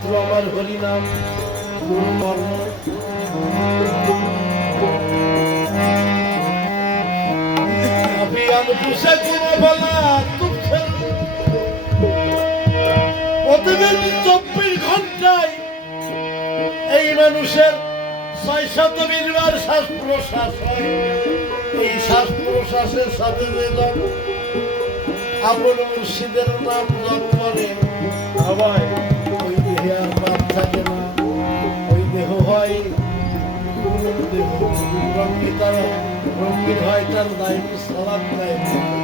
একবার হরিনাম। গুরু কর্ম অভিযান পুষে কোনো প্রতিদিন চব্বিশ ঘন্টায় এই মানুষের ছয় মিলবার শ্বাস প্রশ্বাস এই শ্বাস প্রশ্বাসের সাথে যে আপন মুর্শিদের নাম জপ করে রঙ্গিন হয় তার দায়ী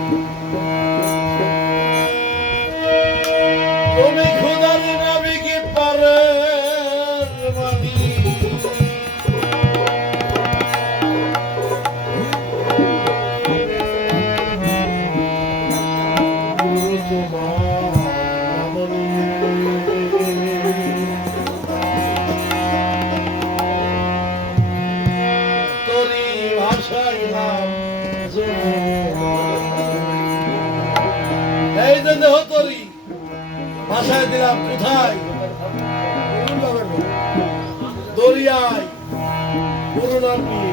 ভাষায় দিলাম কোথায়? দরিয়ায়। করুণার নিয়ে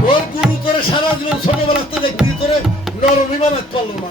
তোর গুরু তোরে সারা জীবন ছোটবেলাতে দেখবি তোরে নরমি বানাতে পারল না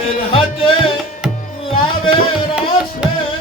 ਫਿਰ ਹੱਥ ਲਾਵੇ ਰਾਸੇ।